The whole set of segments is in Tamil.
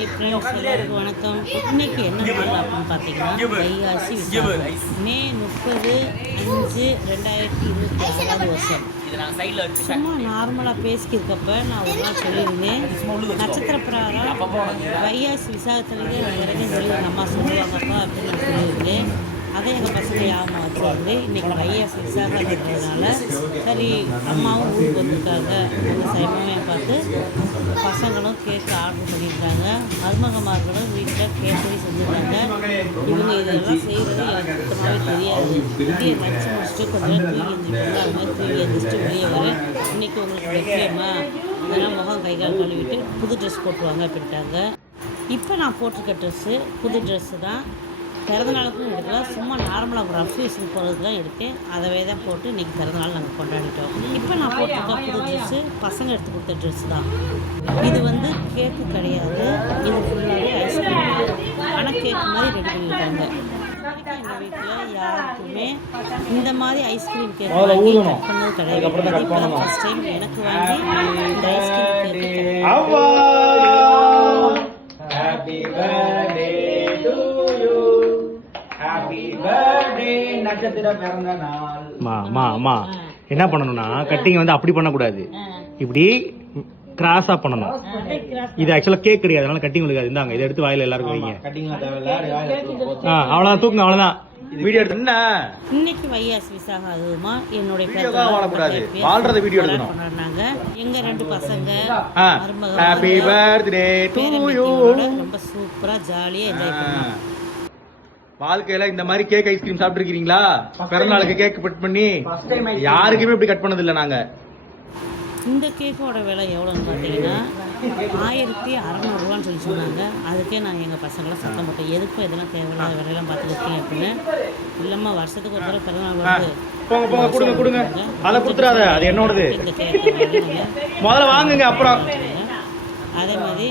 ஹாய் ஃப்ரெண்ட்ஸ், எல்லாருக்கும் வணக்கம். இன்றைக்கி என்ன நாள் அப்படின்னு பார்த்தீங்கன்னா வைகாசி விசாகம். மே 30/5/2026 சும்மா நார்மலாக பேசிக்கிருக்கப்ப நான் ஒரு நாள் சொல்லியிருந்தேன், நட்சத்திர பிரகாரம் வைகாசி விசாகத்துலேயே விரதம் சொல்லி எங்கள் அம்மா சொல்லுவாங்கப்பா அப்படின்னு நான் சொல்லியிருந்தேன். அதை எங்கள் பசங்க ஞாபகம் வச்சுருந்து இன்றைக்கி வைகாசி விசாகம் இருக்கிறதுனால சரி அம்மாவும் ஊருக்கு வந்திருக்காங்க, அந்த சைமாவையும் பார்த்து பசங்களும் கேக்கு ஆர்டர் பண்ணியிருக்காங்க. மருமகமார்களும் வீட்டில் கேக்கு செஞ்சுருக்காங்க. இவங்க இதெல்லாம் செய்கிறது எனக்கு சுத்தமாகவே தெரியாது. வெளியே லஞ்சு முடிச்சுட்டு கொஞ்சம் தூங்கி எழுந்திரிப்பாங்க. அது மாதிரி தூங்கி எழுந்திரிச்சிட்டு வெளியே வரேன். இன்றைக்கி உங்களுக்கு வெற்றியம்மா, அதெல்லாம் முகம் கை கால் கழுவிட்டு புது ட்ரெஸ் போட்டுவாங்க அப்படின்ட்டாங்க. இப்போ நான் போட்டிருக்க ட்ரெஸ்ஸு புது ட்ரெஸ்ஸு தான். பிறந்தநாளுக்கும் எடுக்கலாம், சும்மா நார்மலாக ஒரு ரஃப் யூஸுக்கு போகிறதுக்கு தான் எடுத்தேன். அதவே தான் போட்டு இன்றைக்கி பிறந்தநாள் நாங்கள் கொண்டாடிட்டோம். இப்போ நான் போட்டிருக்க புது ட்ரெஸ்ஸு பசங்க எடுத்து கொடுத்த ட்ரெஸ்ஸு தான். இது வந்து கேக்கு கிடையாது, இது ஃபுல்லாகவே ஐஸ்கிரீம். ஆனால் கேக்கு மாதிரி ரெடி பண்ணியிருக்காங்க. எங்கள் வீட்டில் யாருக்குமே இந்த மாதிரி ஐஸ்கிரீம் கேக் வாங்கி கட் பண்ணது கிடையாது. இப்போ தான் ஃபஸ்ட் டைம் எனக்கு வாங்கி இந்த ஐஸ்கிரீம் கேக்கு. என்ன பண்ணணும்னா கட்டிங் வந்து அப்படி பண்ணக்கூடாது, இப்படி கிராஸா பண்ணணும். இது ஆக்சுவலா கேக் கிடையாது, அதனால கட்டிங் இருக்காது. இந்தாங்க இதை எடுத்து வாயில எல்லாருக்கும் வைங்க. அவ்வளவுதான், தூக்குங்க, அவ்வளவுதான். வீடியோ எடுத்து இன்னைக்கு வைகாசி விசாகம், அதுமா என்னுடைய வாழ்றத வீடியோ எடுக்கணும். கொண்டாடினாங்க எங்க ரெண்டு பசங்க. Happy birthday to you. ரொம்ப சூப்பரா ஜாலியா என்ஜாய் பண்ணோம். வாழ்க்கையில இந்த மாதிரி கேக் ஐஸ்கிரீம் சாப்பிட்டு இருக்கீங்களா? பிறந்தநாளுக்கு கேக் கட் பண்ணி யாருக்குமே இப்படி கட் பண்ணது இல்லை நாங்க. இந்த கேக்கோட விலை எவ்வளோன்னு பார்த்தீங்கன்னா 1600 சொல்லி சொன்னாங்க. அதுக்கே நான் எங்கள் பசங்களாம் சத்தம் போட்டேன், எதுக்கும் இதெல்லாம் தேவையில்லாத விலையெல்லாம் பார்த்துருக்கேன் அப்படின்னு. இல்லைம்மா வருஷத்துக்கு ஒரு தடவை பிறந்தநாள் வருது, போங்க போங்க கொடுங்க கொடுங்க, அதை கொடுத்துடாத, அது என்னோடது, இந்த கேக்கை முதல்ல வாங்குங்க அப்புறம். அதே மாதிரி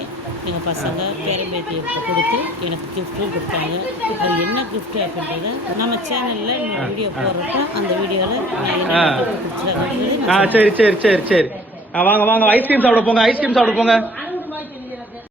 எங்கள் பசங்க பேரம்பேத்தியை கொடுத்து எனக்கு கிஃப்ட்டும் கொடுத்தாங்க. அது என்ன கிஃப்ட்டு அப்படின்றத நம்ம சேனலில் இன்னொரு வீடியோ போடுறப்ப அந்த வீடியோவில் நான் என்ன கிஃப்ட் கொடுத்துருக்கேன். சரி சரி சரி சரி, வாங்க வாங்க ஐஸ்கிரீம் சாப்பிட போங்க, ஐஸ்கிரீம் சாப்பிட போங்க.